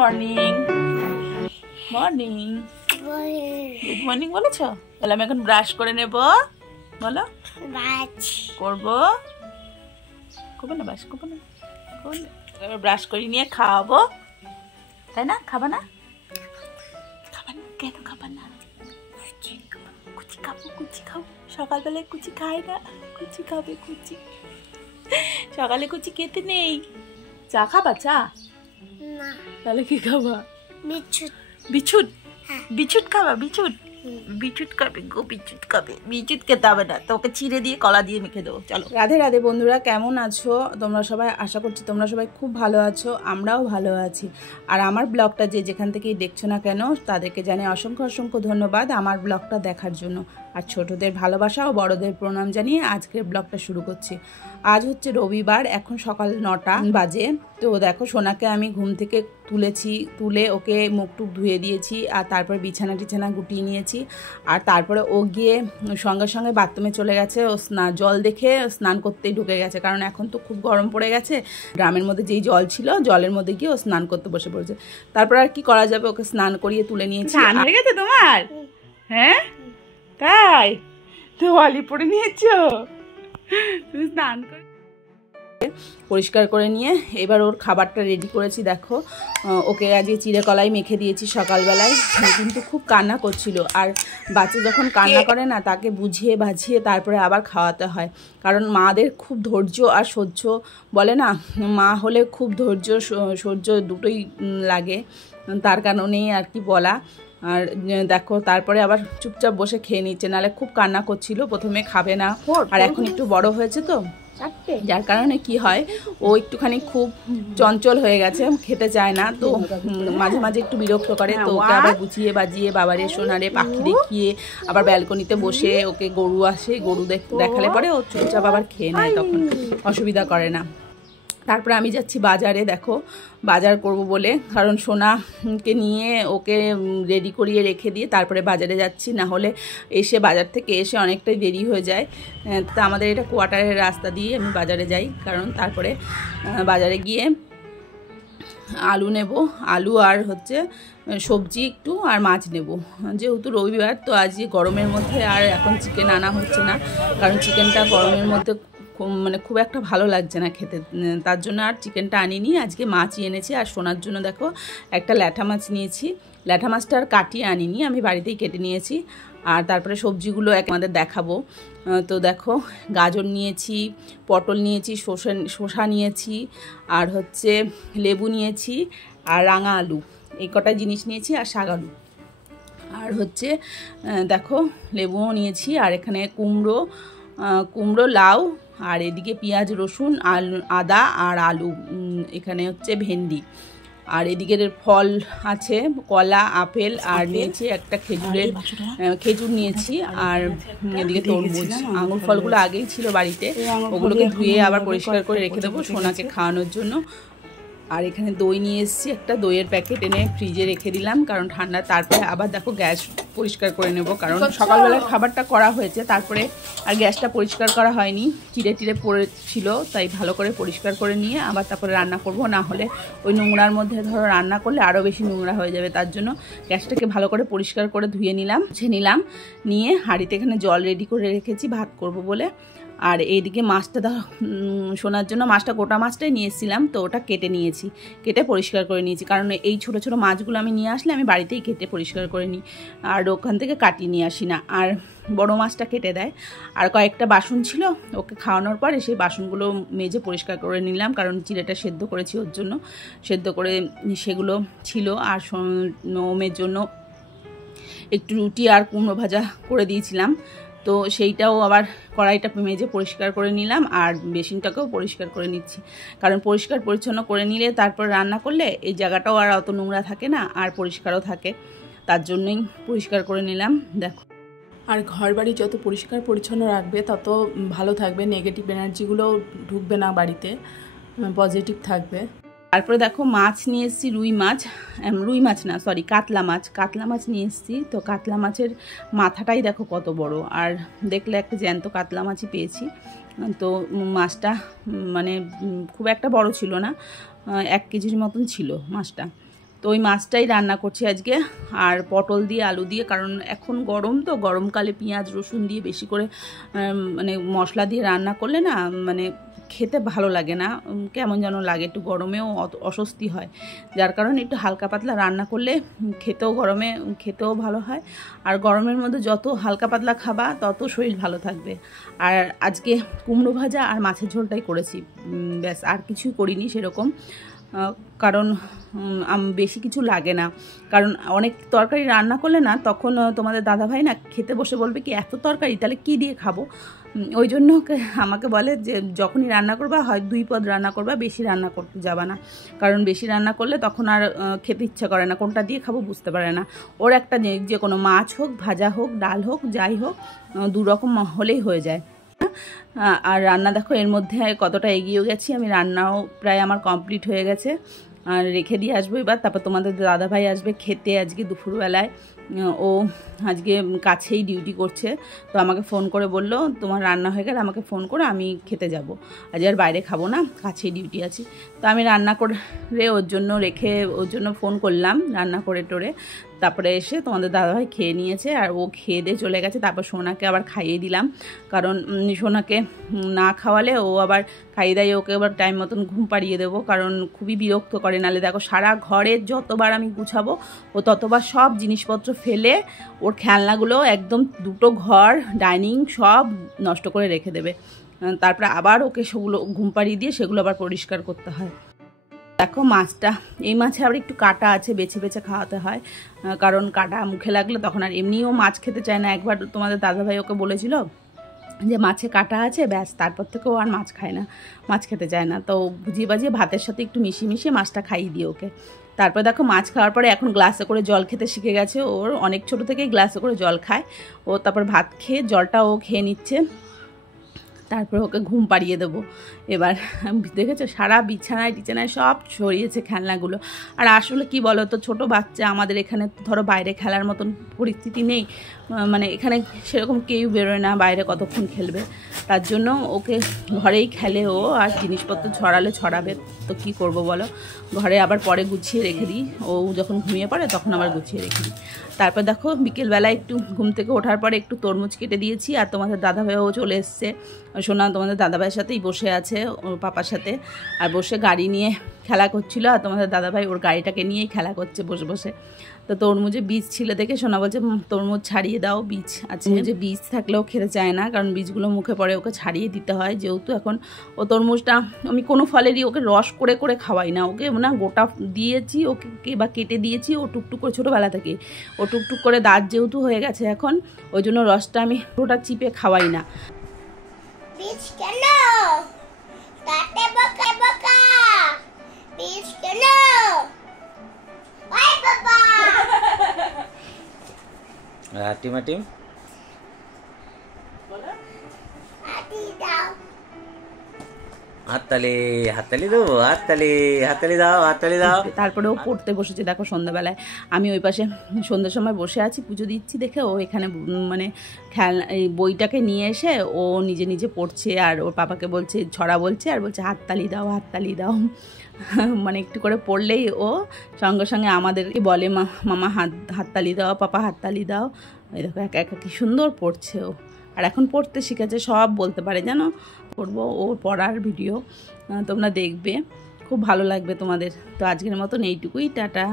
Morning. Morning, good morning বলেছো? তাহলে আমি এখন ব্রাশ করে নেব। বলো করবো, করবো না? ব্রাশ করবো না? এবার ব্রাশ করে নিয়ে খাওয়াবো, তাই না? খাবা না? খাবা না কেন? খাবা না? কুচি খাবো, কুচি খাবো। সকালবেলায় কুচি খায় না, কুচি খাবে। কুচি সকালে কুচি খেতে নেই। চা খাবা? চা না, তাহলে কি খাবা? বিস্কুট। বিস্কুট? বিস্কুট খাবা? বিস্কুট? বিস্কুট খাবে গো, বিস্কুট খাবে। বিস্কুট খেতে হবে না, তোকে চিড়ে দিয়ে কলা দিয়ে মেখে দেবো। চলো। রাধে রাধে বন্ধুরা, কেমন আছো তোমরা সবাই? আশা করছি তোমরা সবাই খুব ভালো আছো, আমরাও ভালো আছি। আর আমার ব্লগটা যে যেখান থেকেই দেখছো না কেন, তাদেরকে জানাই অসংখ্য অসংখ্য ধন্যবাদ আমার ব্লগটা দেখার জন্য। আর ছোটদের ভালোবাসা ও বড়দের প্রণাম জানিয়ে আজকের ব্লগটা শুরু করছি। আজ হচ্ছে রবিবার, এখন সকাল 9টা বাজে। তো দেখো, সোনাকে আমি ঘুম থেকে তুলেছি, তুলে ওকে মুখ টুক ধুয়ে দিয়েছি, আর তারপরে বিছানা টিছানা গুটিয়ে নিয়েছি। আর তারপরে ও গিয়ে সঙ্গে সঙ্গে বাথরুমে চলে গেছে। ও জল দেখে স্নান করতেই ঢুকে গেছে, কারণ এখন তো খুব গরম পড়ে গেছে। ড্রামের মধ্যে যেই জল ছিল, জলের মধ্যে গিয়ে ও স্নান করতে বসে পড়েছে। তারপর আর কি করা যাবে, ওকে স্নান করিয়ে তুলে নিয়েছি। স্নান হয়ে গেছে তোমার? হ্যাঁ তাই তো, অলি পরে নিয়েছো? তুমি স্নান করে পরিষ্কার করে নিয়ে এবার ওর খাবারটা রেডি করেছি। দেখো, ওকে আজকে চিড়ে কলাই মেখে দিয়েছি সকালবেলায়। কিন্তু খুব কান্না করছিল, আর বাচ্চা যখন কান্না করে না, তাকে বুঝিয়ে বাঝিয়ে তারপরে আবার খাওয়াতে হয়। কারণ মাদের খুব ধৈর্য আর সহ্য, বলে না, মা হলে খুব ধৈর্য সহ্য দুটোই লাগে, তার কারণেই আর কি বলা। আর দেখো, তারপরে আবার চুপচাপ বসে খেয়ে নিচ্ছে, নাহলে খুব কান্না করছিল, প্রথমে খাবে না। আর এখন একটু বড় হয়েছে তো, যার কারণে কি হয়, ও একটুখানি খুব চঞ্চল হয়ে গেছে, খেতে চায় না। তো মাঝে মাঝে একটু বিরক্ত করে। তো ওকে আবার গুছিয়ে বাজিয়ে বাবারে সোনারে পাখি দেখিয়ে আবার ব্যালকনিতে বসে ওকে গরু আসে, গরু দেখালে পরে ও চুপচাপ আবার খেয়ে নেয়, তখন অসুবিধা করে না। তারপরে আমি যাচ্ছি বাজারে। দেখো, বাজার করব বলে, কারণ সোনাকে নিয়ে ওকে রেডি করিয়ে রেখে দিয়ে তারপরে বাজারে যাচ্ছি, না হলে এসে বাজার থেকে এসে অনেকটাই দেরি হয়ে যায়। তো আমাদের এটা কোয়ার্টারের রাস্তা দিয়ে আমি বাজারে যাই, কারণ তারপরে বাজারে গিয়ে আলু নেব, আলু আর হচ্ছে সবজি একটু, আর মাছ নেব। যেহেতু রবিবার, তো আজকে গরমের মধ্যে আর এখন চিকেন আনা হচ্ছে না, কারণ চিকেনটা গরমের মধ্যে মানে খুব একটা ভালো লাগছে না খেতে, তার জন্য আর চিকেনটা আনিনি। আজকে মাছই এনেছি। আর সোনার জন্য দেখো একটা ল্যাঠা মাছ নিয়েছি। ল্যাঠা মাছটা আর কাটিয়ে আনিনি, আমি বাড়িতেই কেটে নিয়েছি। আর তারপরে সবজিগুলো আমাদের দেখাবো। তো দেখো, গাজর নিয়েছি, পটল নিয়েছি, শসা নিয়েছি, আর হচ্ছে লেবু নিয়েছি, আর রাঙা আলু, এই কটা জিনিস নিয়েছি, আর শাক আলু। আর হচ্ছে দেখো, লেবুও নিয়েছি, আর এখানে কুমড়ো, লাউ, আর এদিকে পেঁয়াজ, রসুন, আদা আর আলু, এখানে হচ্ছে ভেন্ডি। আর এদিকের ফল আছে কলা, আপেল, আর নিয়েছি একটা খেজুর নিয়েছি, আর এদিকে তরমুজ। আঙুর ফলগুলো আগেই ছিল বাড়িতে, ওগুলোকে ধুয়ে আবার পরিষ্কার করে রেখে দেবো সোনাকে খাওয়ানোর জন্য। আর এখানে দই নিয়ে এসেছি, একটা দইয়ের প্যাকেট এনে ফ্রিজে রেখে দিলাম, কারণ ঠান্ডা। তারপরে আবার দেখো গ্যাস পরিষ্কার করে নেব, কারণ সকালবেলার খাবারটা করা হয়েছে, তারপরে আর গ্যাসটা পরিষ্কার করা হয়নি, চিড়ে টিড়ে পড়েছিল, তাই ভালো করে পরিষ্কার করে নিয়ে আবার তারপরে রান্না করব। না হলে ওই নোংরার মধ্যে ধরো রান্না করলে আরও বেশি নোংরা হয়ে যাবে, তার জন্য গ্যাসটাকে ভালো করে পরিষ্কার করে ধুয়ে নিলাম, নিয়ে হাঁড়িতে এখানে জল রেডি করে রেখেছি ভাত করব বলে। আর এইদিকে মাছটা শোনার জন্য মাছটা, গোটা মাছটাই নিয়ে এসেছিলাম, তো ওটা কেটে নিয়েছি, কেটে পরিষ্কার করে নিয়েছি, কারণ এই ছোটো ছোটো মাছগুলো আমি নিয়ে আসলে আমি বাড়িতেই কেটে পরিষ্কার করে নিই, আর ওখান থেকে কাটিয়ে নিয়ে আসি না। আর বড় মাছটা কেটে দেয়। আর কয়েকটা বাসন ছিল, ওকে খাওয়ানোর পরে সেই বাসনগুলো মেজে পরিষ্কার করে নিলাম, কারণ চিড়েটা সেদ্ধ করেছি ওর জন্য, সেদ্ধ করে সেগুলো ছিল। আর ওমের জন্য একটু রুটি আর কুমড়ো ভাজা করে দিয়েছিলাম, তো সেইটাও আবার কড়াইটা মেজে পরিষ্কার করে নিলাম, আর বেসিনটাকেও পরিষ্কার করে নিচ্ছি, কারণ পরিষ্কার পরিচ্ছন্ন করে নিলে তারপর রান্না করলে এই জায়গাটাও আর অত নোংরা থাকে না, আর পরিষ্কারও থাকে, তার জন্যই পরিষ্কার করে নিলাম। দেখো, আর ঘর বাড়ি যত পরিষ্কার পরিচ্ছন্ন রাখবে তত ভালো থাকবে, নেগেটিভ এনার্জিগুলো ঢুকবে না বাড়িতে, পজিটিভ থাকবে। তারপরে দেখো, মাছ নিয়ে এসেছি, কাতলা মাছ নিয়ে এসেছি। তো কাতলা মাছের মাথাটাই দেখো কত বড়, আর দেখলে একটা জ্যান্ত কাতলা মাছই পেয়েছি। তো মাছটা মানে খুব একটা বড় ছিল না, 1 কেজির মতন ছিল মাছটা। তো ওই মাছটাই রান্না করছি আজকে, আর পটল দিয়ে আলু দিয়ে, কারণ এখন গরম তো, গরমকালে পেঁয়াজ রসুন দিয়ে বেশি করে মানে মশলা দিয়ে রান্না করলে না মানে খেতে ভালো লাগে না, কেমন যেন লাগে, একটু গরমেও অস্বস্তি হয়, যার কারণে একটু হালকা পাতলা রান্না করলে গরমে খেতেও ভালো হয়। আর গরমের মধ্যে যত হালকা পাতলা খাবা তত শরীর ভালো থাকবে। আর আজকে কুমড়ো ভাজা আর মাছের ঝোলটাই করেছি, ব্যাস আর কিছুই করিনি সেরকম, কারণ বেশি কিছু লাগে না, কারণ অনেক তরকারি রান্না করলে না তখন তোমাদের দাদাভাই না খেতে বসে বলবে কি এত তরকারি তাহলে কি দিয়ে খাবো, ওই জন্য আমাকে বলে যে যখনই রান্না করবা হয় 2 পদ রান্না করবা, বেশি রান্না করতে যাবা না, কারণ বেশি রান্না করলে তখন আর খেতে ইচ্ছা করে না, কোনটা দিয়ে খাবো বুঝতে পারে না। ওর একটা যে কোনো মাছ হোক, ভাজা হোক, ডাল হোক, যাই হোক 2 রকম হলেই হয়ে যায়। আর রান্না দেখো এর মধ্যে কতটা এগিয়ে গেছি, আমি রান্নাও প্রায় আমার কমপ্লিট হয়ে গেছে, আর রেখে দিয়ে আসবো এবার। তারপর তোমাদের দাদাভাই আসবে খেতে আজকে দুপুরবেলায়, ও আজকে কাছেই ডিউটি করছে, তো আমাকে ফোন করে বললো তোমার রান্না হয়ে গেলে আমাকে ফোন করো, আমি খেতে যাব, আজ আর বাইরে খাবো না, কাছেই ডিউটি আছে। তো আমি রান্না করে ওর জন্য ফোন করলাম, রান্না করে টোরে, তারপরে এসে তোমাদের দাদাভাই খেয়ে নিয়েছে, আর ও খেয়ে দিয়ে চলে গেছে। তারপর সোনাকে আবার খাইয়ে দিলাম, কারণ সোনাকে না খাওয়ালে ও আবার খাইয়ে দেয়, ওকে আবার টাইম মতন ঘুম পাড়িয়ে দেবো, কারণ খুবই বিরক্ত করে, নাহলে দেখো সারা ঘরে যতবার আমি গুছাবো ও ততবার সব জিনিসপত্র ফেলে ওর খেলনাগুলো একদম 2টো ঘর ডাইনিং সব নষ্ট করে রেখে দেবে, তারপরে আবার ওকে সেগুলো ঘুম পাড়িয়ে দিয়ে সেগুলো আবার পরিষ্কার করতে হয়। দেখো মাছটা, এই মাছে আবার একটু কাটা আছে, বেছে বেছে খাওয়াতে হয়, কারণ কাটা মুখে লাগলে তখন আর এমনিও মাছ খেতে চায় না। একবার তোমাদের দাদাভাই ওকে বলেছিল যে মাছে কাটা আছে, ব্যাস তারপর থেকে ও আর মাছ খায় না, মাছ খেতে চায় না, তো বুঝিয়ে বাজিয়ে ভাতের সাথে একটু মিশিয়ে মাছটা খাইয়ে দিই ওকে। তারপর দেখো মাছ খাওয়ার পরে এখন গ্লাসে করে জল খেতে শিখে গেছে, ওর অনেক ছোট থেকেই গ্লাসে করে জল খায় ও, তারপর ভাত খেয়ে জলটা ও খেয়ে নিচ্ছে, তারপর ওকে ঘুম পাড়িয়ে দেবো। এবার দেখেছো সারা বিছানায় সব ছড়িয়েছে খেলনাগুলো। আর আসলে কি বলো তো, ছোট বাচ্চা, আমাদের এখানে ধরো বাইরে খেলার মতন পরিস্থিতি নেই, মানে এখানে সেরকম কেউ বেরোয় না, বাইরে কতক্ষণ খেলবে, তার জন্য ওকে ঘরেই খেলে ও, আর জিনিসপত্র ছড়াবে তো কি করব বলো, ঘরে আবার পরে গুছিয়ে রেখে দিই, ও যখন ঘুমিয়ে পড়ে তখন আবার গুছিয়ে রেখে দিই। তারপর দেখো বিকেলবেলা একটু ঘুম থেকে ওঠার পরে একটু তরমুজ কেটে দিয়েছি, আর তোমাদের দাদাভাইও চলে এসছে, সোনা তোমাদের দাদাভাইয়ের সাথেই বসে আছে ওর পাপার সাথে, আর বসে গাড়ি নিয়ে খেলা করছিল, আর তোমাদের দাদাভাই ওর গাড়িটাকে নিয়েই খেলা করছে বসে বসে। তো তরমুজে বীজ ছিল দেখে সোনা বলছে তরমুজ ছাড়িয়ে দাও, বীজ আছে, যে বীজ থাকলেও খেতে চায় না, কারণ বীজগুলো মুখে পড়ে, ওকে ছাড়িয়ে দিতে হয়, যেহেতু এখন ও তরমুজটা আমি কোনো ফলেরই ওকে রস করে খাওয়াই না, ওকে না গোটা দিয়েছি ওকে, বা কেটে দিয়েছি, ও টুকটুক করে ছোটোবেলা থেকে ও টুকটুক করে দাঁত যেহেতু হয়ে গেছে এখন, ওই জন্য রসটা আমি পুরোটা চিপে খাওয়াই না। টিম হাততালি দাও। তারপরেও পড়তে বসেছে দেখো সন্ধ্যাবেলায়, আমি ওই পাশে সন্ধ্যার সময় বসে আছি পুজো দিচ্ছি দেখে, ও এখানে মানে এই বইটাকে নিয়ে এসে ও নিজে পড়ছে, আর ওর পাপাকে বলছে, ছড়া বলছে, আর বলছে হাততালি দাও মানে একটু করে পড়লেই ও সঙ্গে সঙ্গে আমাদেরকে বলে মামা হাততালি দাও, পাপা হাততালি দাও। এই দেখো একা একা কি সুন্দর পড়ছে ও, আর এখন পড়তে শিখেছে, সব বলতে পারে জানো। করবো ওর পড়ার ভিডিও তোমরা দেখবে, খুব ভালো লাগবে তোমাদের। তো আজকের মতন এইটুকুই, টাটা।